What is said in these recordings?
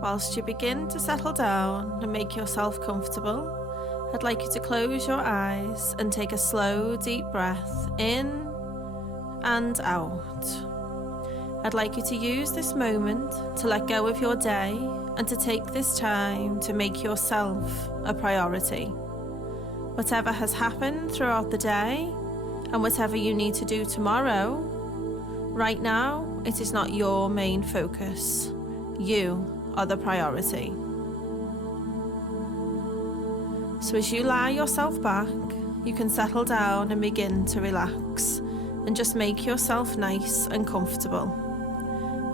Whilst you begin to settle down and make yourself comfortable, I'd like you to close your eyes and take a slow, deep breath in and out. I'd like you to use this moment to let go of your day and to take this time to make yourself a priority. Whatever has happened throughout the day and whatever you need to do tomorrow, right now it is not your main focus. You are the priority. So as you lie yourself back, you can settle down and begin to relax and just make yourself nice and comfortable.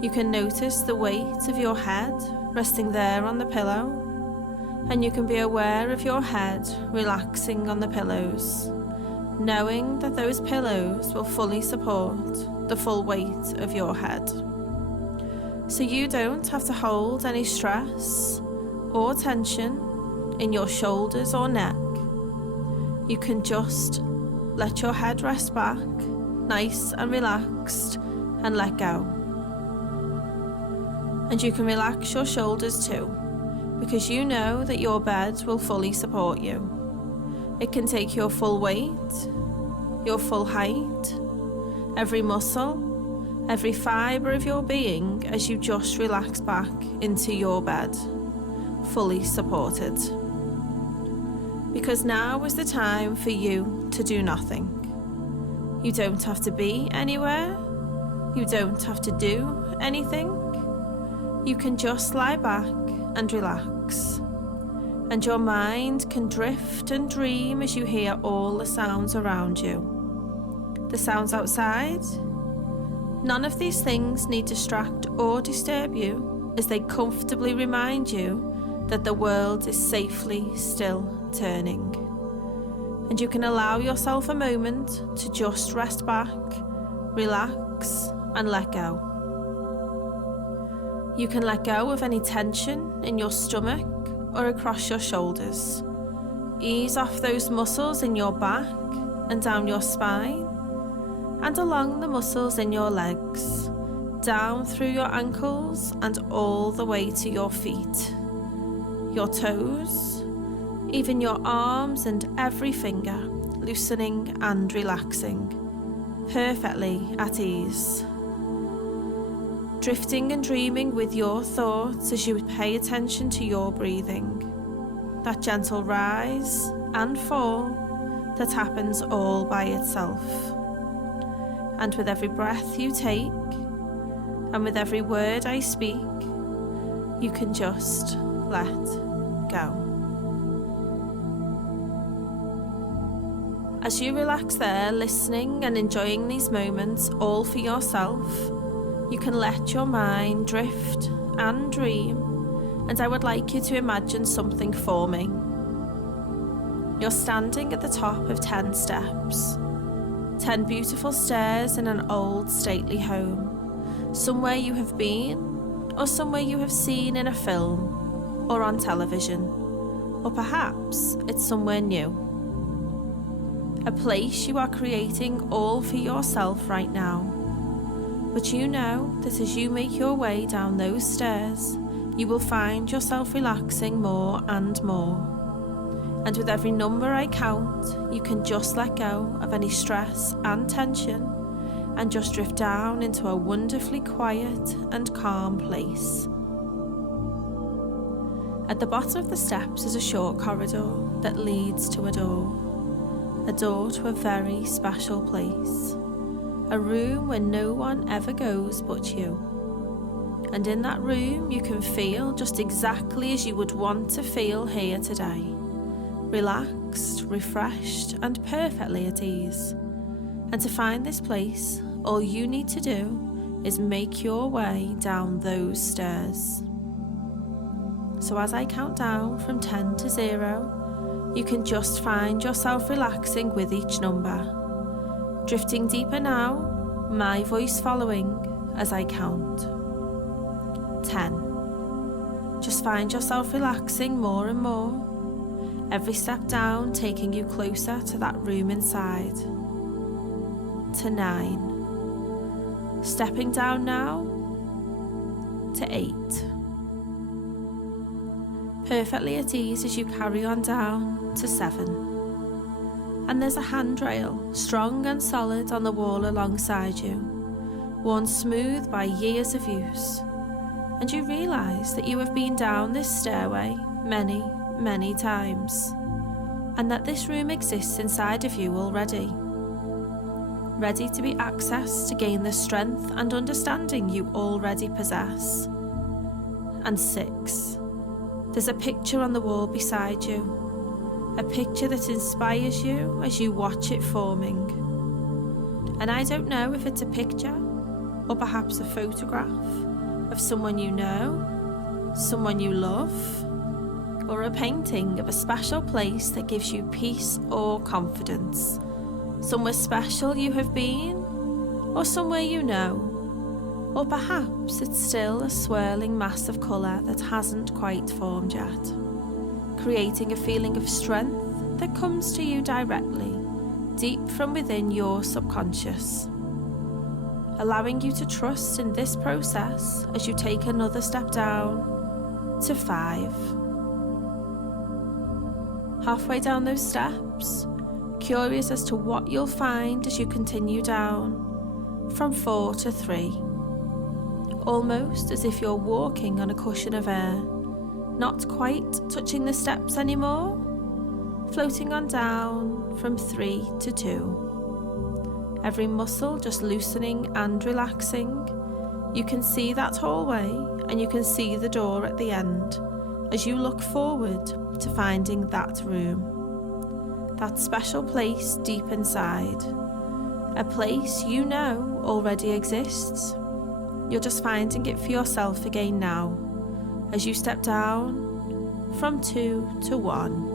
You can notice the weight of your head resting there on the pillow, and you can be aware of your head relaxing on the pillows, knowing that those pillows will fully support the full weight of your head. So you don't have to hold any stress or tension in your shoulders or neck. You can just let your head rest back, nice and relaxed, and let go. And you can relax your shoulders too, because you know that your bed will fully support you. It can take your full weight, your full height, every muscle, every fibre of your being as you just relax back into your bed, fully supported. Because now is the time for you to do nothing. You don't have to be anywhere. You don't have to do anything. You can just lie back and relax. And your mind can drift and dream as you hear all the sounds around you. The sounds outside. None of these things need to distract or disturb you as they comfortably remind you that the world is safely still turning. And you can allow yourself a moment to just rest back, relax, and let go. You can let go of any tension in your stomach or across your shoulders. Ease off those muscles in your back and down your spine, and along the muscles in your legs, down through your ankles and all the way to your feet, your toes, even your arms and every finger, loosening and relaxing, perfectly at ease. Drifting and dreaming with your thoughts as you pay attention to your breathing, that gentle rise and fall that happens all by itself. And with every breath you take, and with every word I speak, you can just let go. As you relax there, listening and enjoying these moments all for yourself, you can let your mind drift and dream, and I would like you to imagine something forming. You're standing at the top of 10 steps, 10 beautiful stairs in an old stately home, somewhere you have been, or somewhere you have seen in a film, or on television, or perhaps it's somewhere new. A place you are creating all for yourself right now. But you know that as you make your way down those stairs, you will find yourself relaxing more and more. And with every number I count, you can just let go of any stress and tension and just drift down into a wonderfully quiet and calm place. At the bottom of the steps is a short corridor that leads to a door to a very special place, a room where no one ever goes but you. And in that room you can feel just exactly as you would want to feel here today, relaxed, refreshed, and perfectly at ease. And to find this place, all you need to do is make your way down those stairs. So as I count down from 10 to 0, you can just find yourself relaxing with each number, drifting deeper now, my voice following as I count. 10. Just find yourself relaxing more and more, every step down taking you closer to that room inside. To 9. Stepping down now to 8. perfectly at ease as you carry on down to 7. And there's a handrail, strong and solid, on the wall alongside you, worn smooth by years of use. And you realise that you have been down this stairway many, many times, and that this room exists inside of you already, ready to be accessed to gain the strength and understanding you already possess. And 6, there's a picture on the wall beside you, a picture that inspires you as you watch it forming. And I don't know if it's a picture, or perhaps a photograph of someone you know, someone you love, or a painting of a special place that gives you peace or confidence, somewhere special you have been, or somewhere you know, or perhaps it's still a swirling mass of colour that hasn't quite formed yet, creating a feeling of strength that comes to you directly, deep from within your subconscious, allowing you to trust in this process as you take another step down to 5. Halfway down those steps, curious as to what you'll find as you continue down from 4 to 3. Almost as if you're walking on a cushion of air, not quite touching the steps anymore, floating on down from 3 to 2. Every muscle just loosening and relaxing. You can see that hallway and you can see the door at the end as you look forward to finding that room, that special place deep inside, a place you know already exists. You're just finding it for yourself again now as you step down from 2 to 1.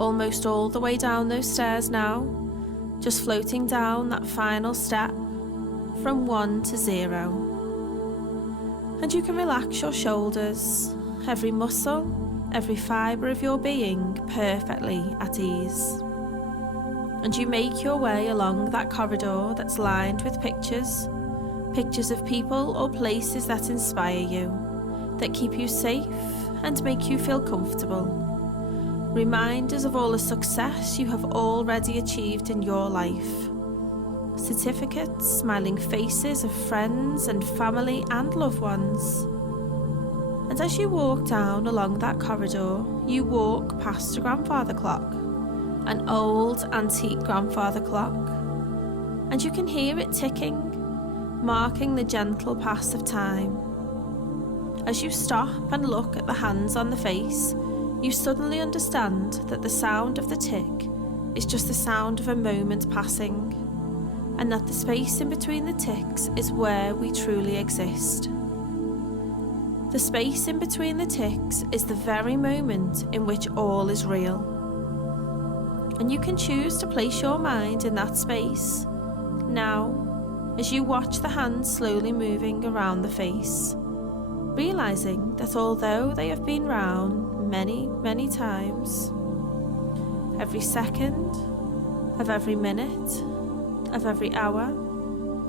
Almost all the way down those stairs now, just floating down that final step from 1 to 0. And you can relax your shoulders, every muscle, every fibre of your being perfectly at ease. And you make your way along that corridor that's lined with pictures of people or places that inspire you, that keep you safe and make you feel comfortable. Reminders of all the success you have already achieved in your life. Certificates, smiling faces of friends and family and loved ones. And as you walk down along that corridor, you walk past a grandfather clock, an old antique grandfather clock, and you can hear it ticking, marking the gentle pass of time. As you stop and look at the hands on the face, you suddenly understand that the sound of the tick is just the sound of a moment passing, and that the space in between the ticks is where we truly exist. The space in between the ticks is the very moment in which all is real. And you can choose to place your mind in that space now as you watch the hands slowly moving around the face, realizing that although they have been round many, many times, every second of every minute, of every hour,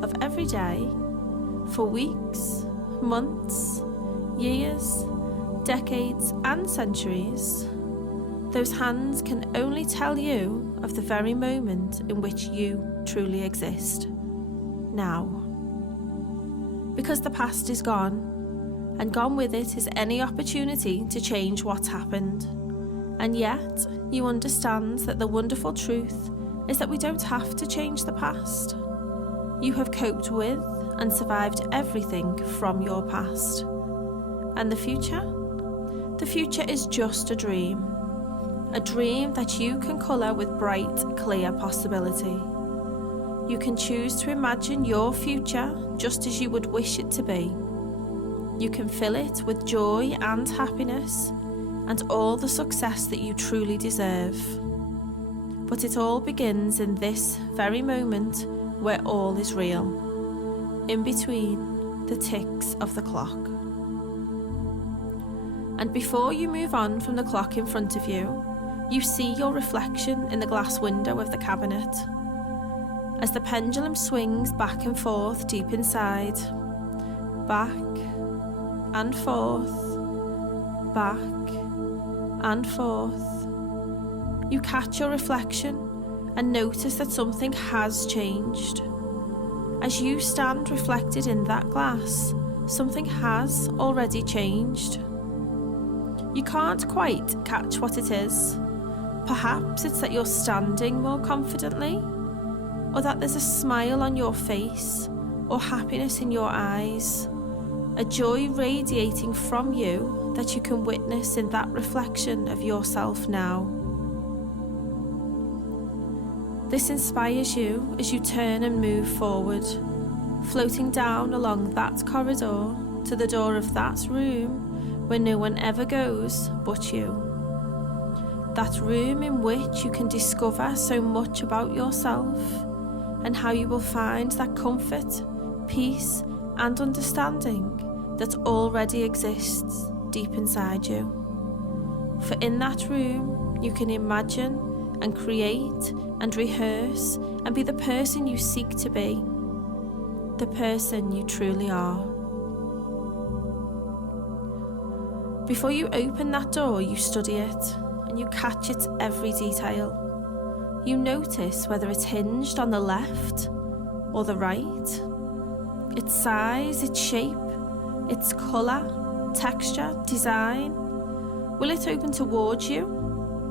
of every day, for weeks, months, years, decades and centuries, those hands can only tell you of the very moment in which you truly exist, now. Because the past is gone, and gone with it is any opportunity to change what's happened. And yet, you understand that the wonderful truth is that we don't have to change the past. You have coped with and survived everything from your past. And the future? The future is just a dream that you can colour with bright, clear possibility. You can choose to imagine your future just as you would wish it to be. You can fill it with joy and happiness and all the success that you truly deserve. But it all begins in this very moment where all is real, in between the ticks of the clock. And before you move on from the clock in front of you, you see your reflection in the glass window of the cabinet. As the pendulum swings back and forth deep inside, back and forth, back and forth. You catch your reflection and notice that something has changed. As you stand reflected in that glass, something has already changed. You can't quite catch what it is. Perhaps it's that you're standing more confidently, or that there's a smile on your face, or happiness in your eyes, a joy radiating from you that you can witness in that reflection of yourself now. This inspires you as you turn and move forward, floating down along that corridor to the door of that room where no one ever goes but you. That room in which you can discover so much about yourself and how you will find that comfort, peace, and understanding that already exists deep inside you. For in that room, you can imagine and create and rehearse and be the person you seek to be, the person you truly are. Before you open that door, you study it and you catch its every detail. You notice whether it's hinged on the left or the right, its size, its shape, its colour, texture, design. Will it open towards you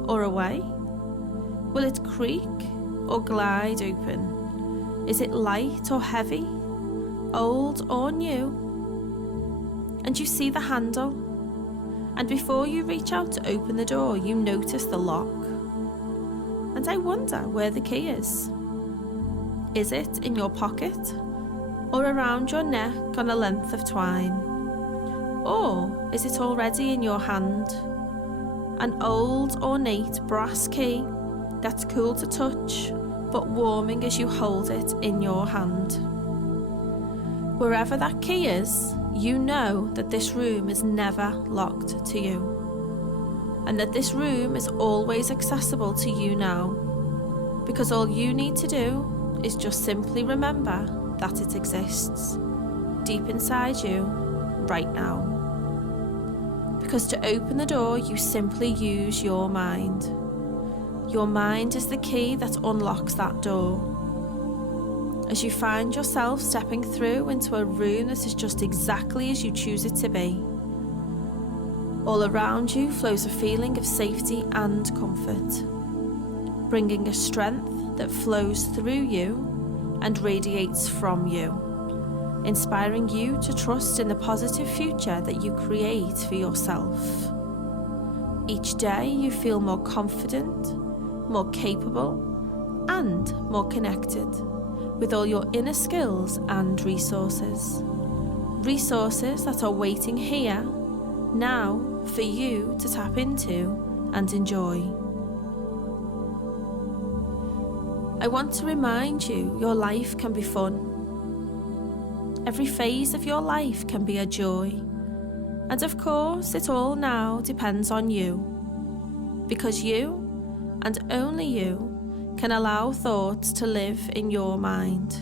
or away? Will it creak or glide open? Is it light or heavy? Old or new? And you see the handle, and before you reach out to open the door, you notice the lock. And I wonder where the key is. Is it in your pocket, or around your neck on a length of twine? Or is it already in your hand? An old, ornate brass key that's cool to touch, but warming as you hold it in your hand. Wherever that key is, you know that this room is never locked to you, and that this room is always accessible to you now, because all you need to do is just simply remember that it exists deep inside you right now. Because to open the door, you simply use your mind. Your mind is the key that unlocks that door. As you find yourself stepping through into a room that is just exactly as you choose it to be, all around you flows a feeling of safety and comfort, bringing a strength that flows through you and radiates from you, inspiring you to trust in the positive future that you create for yourself. Each day you feel more confident, more capable, and more connected with all your inner skills and resources. Resources that are waiting here, now, for you to tap into and enjoy. I want to remind you, your life can be fun. Every phase of your life can be a joy. And of course, it all now depends on you. Because you, and only you, can allow thoughts to live in your mind.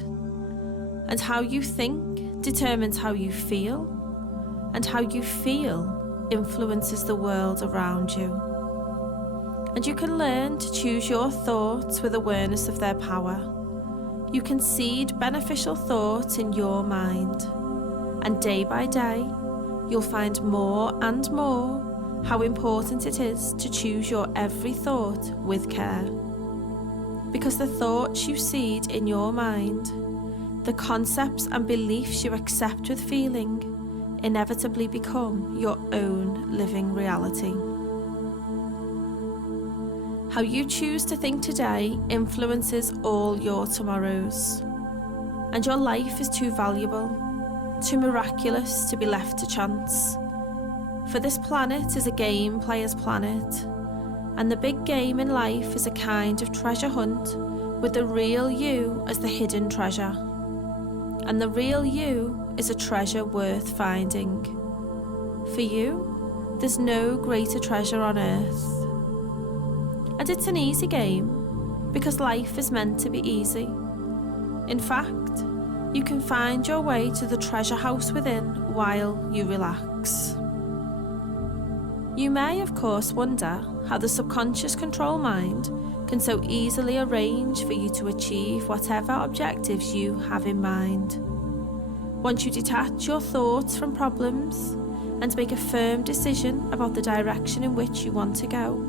And how you think determines how you feel, and how you feel influences the world around you. And you can learn to choose your thoughts with awareness of their power. You can seed beneficial thoughts in your mind, and day by day, you'll find more and more how important it is to choose your every thought with care. Because the thoughts you seed in your mind, the concepts and beliefs you accept with feeling, inevitably become your own living reality. How you choose to think today influences all your tomorrows. And your life is too valuable, too miraculous to be left to chance. For this planet is a game player's planet, and the big game in life is a kind of treasure hunt with the real you as the hidden treasure. And the real you is a treasure worth finding. For you, there's no greater treasure on earth. And it's an easy game, because life is meant to be easy. In fact, you can find your way to the treasure house within while you relax. You may, of course, wonder how the subconscious control mind can so easily arrange for you to achieve whatever objectives you have in mind. Once you detach your thoughts from problems and make a firm decision about the direction in which you want to go.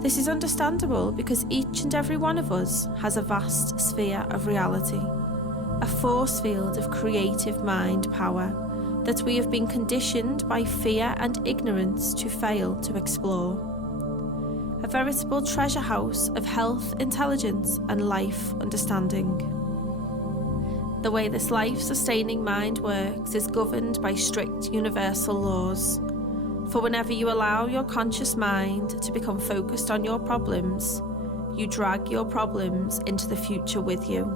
This is understandable because each and every one of us has a vast sphere of reality, a force field of creative mind power that we have been conditioned by fear and ignorance to fail to explore. A veritable treasure house of health, intelligence, and life understanding. The way this life-sustaining mind works is governed by strict universal laws. For whenever you allow your conscious mind to become focused on your problems, you drag your problems into the future with you,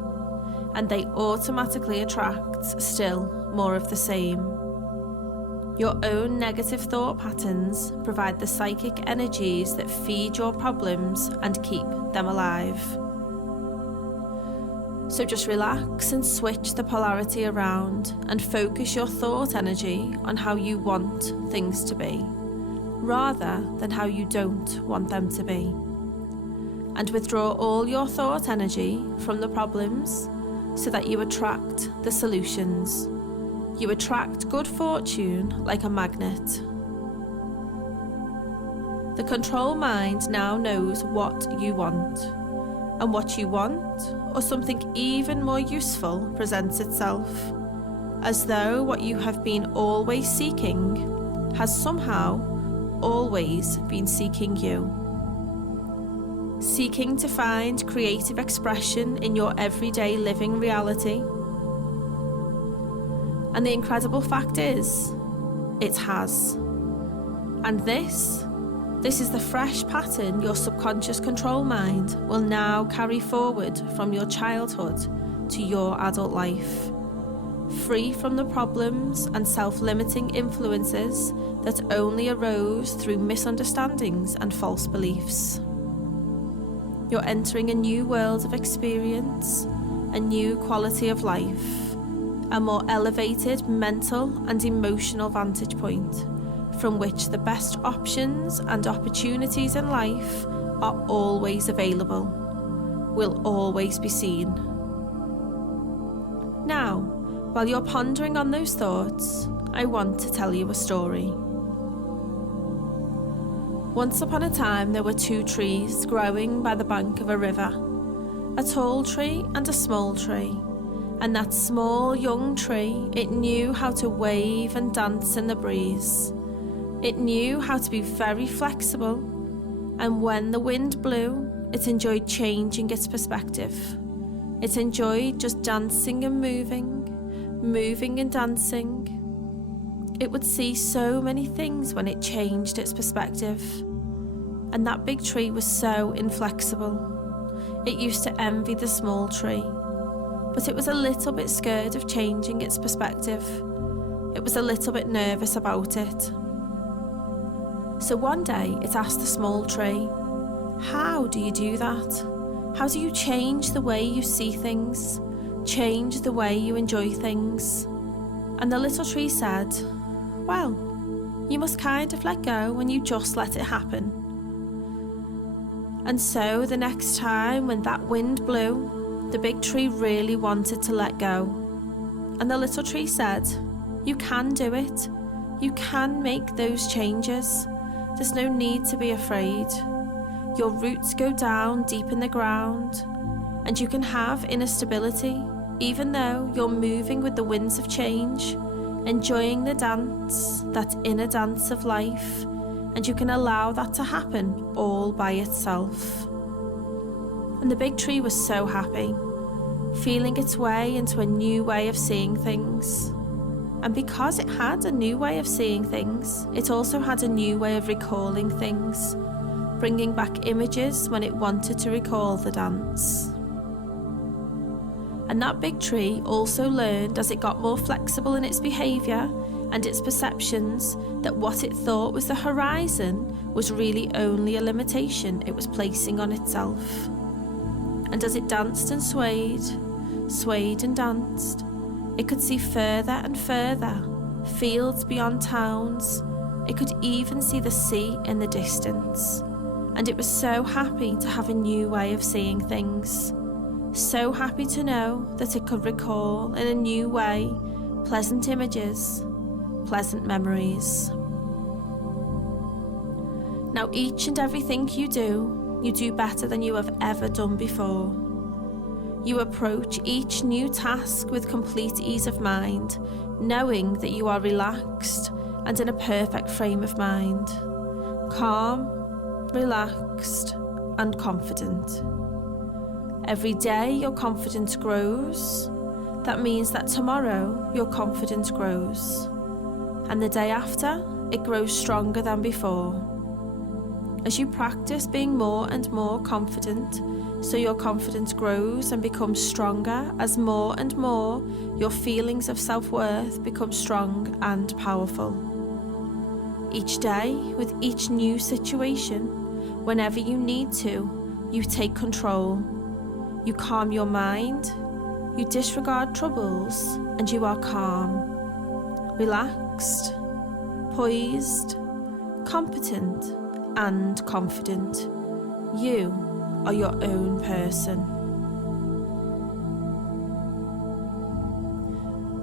and they automatically attract still more of the same. Your own negative thought patterns provide the psychic energies that feed your problems and keep them alive. So just relax and switch the polarity around and focus your thought energy on how you want things to be, rather than how you don't want them to be. And withdraw all your thought energy from the problems so that you attract the solutions. You attract good fortune like a magnet. The control mind now knows what you want, and what you want, or something even more useful, presents itself, as though what you have been always seeking has somehow always been seeking you. Seeking to find creative expression in your everyday living reality. And the incredible fact is, it has. And this is the fresh pattern your subconscious control mind will now carry forward from your childhood to your adult life, free from the problems and self-limiting influences that only arose through misunderstandings and false beliefs. You're entering a new world of experience, a new quality of life, a more elevated mental and emotional vantage point, from which the best options and opportunities in life are always available, will always be seen. Now, while you're pondering on those thoughts, I want to tell you a story. Once upon a time, there were two trees growing by the bank of a river, a tall tree and a small tree. And that small young tree, it knew how to wave and dance in the breeze. It knew how to be very flexible, and when the wind blew, it enjoyed changing its perspective. It enjoyed just dancing and moving and dancing. It would see so many things when it changed its perspective. And that big tree was so inflexible. It used to envy the small tree, but it was a little bit scared of changing its perspective. It was a little bit nervous about it. So one day it asked the small tree, "How do you do that? How do you change the way you see things? Change the way you enjoy things?" And the little tree said, "Well, you must kind of let go and you just let it happen." And so the next time when that wind blew, the big tree really wanted to let go. And the little tree said, "You can do it. You can make those changes. There's no need to be afraid. Your roots go down deep in the ground, and you can have inner stability, even though you're moving with the winds of change, enjoying the dance, that inner dance of life, and you can allow that to happen all by itself." And the big tree was so happy, feeling its way into a new way of seeing things. And because it had a new way of seeing things, it also had a new way of recalling things, bringing back images when it wanted to recall the dance. And that big tree also learned, as it got more flexible in its behaviour and its perceptions, that what it thought was the horizon was really only a limitation it was placing on itself. And as it danced and swayed and danced, it could see further and further, fields beyond towns, It could even see the sea in the distance, and it was so happy to have a new way of seeing things. So happy to know that it could recall in a new way pleasant images, pleasant memories. Now each and everything you do better than you have ever done before. You approach each new task with complete ease of mind, knowing that you are relaxed and in a perfect frame of mind. Calm, relaxed, and confident. Every day your confidence grows. That means that tomorrow your confidence grows. And the day after, it grows stronger than before. As you practice being more and more confident, so your confidence grows and becomes stronger as more and more your feelings of self-worth become strong and powerful. Each day, with each new situation, whenever you need to, you take control. You calm your mind, you disregard troubles, and you are calm, relaxed, poised, competent, and confident. You are your own person.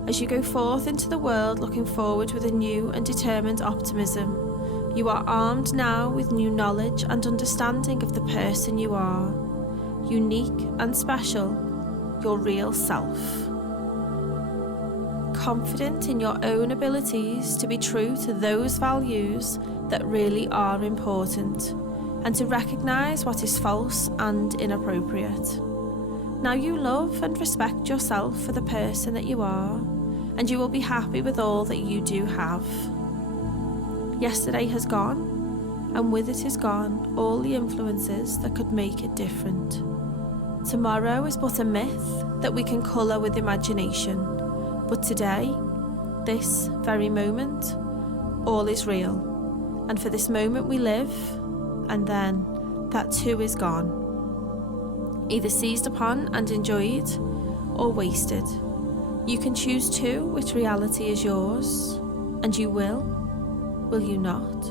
As you go forth into the world looking forward with a new and determined optimism, you are armed now with new knowledge and understanding of the person you are, unique and special, your real self. Confident in your own abilities to be true to those values that really are important, and to recognise what is false and inappropriate. Now you love and respect yourself for the person that you are, and you will be happy with all that you do have. Yesterday has gone, and with it is gone all the influences that could make it different. Tomorrow is but a myth that we can colour with imagination, but today, this very moment, all is real. And for this moment we live, and then that too is gone. Either seized upon and enjoyed, or wasted. You can choose too which reality is yours, and you will you not?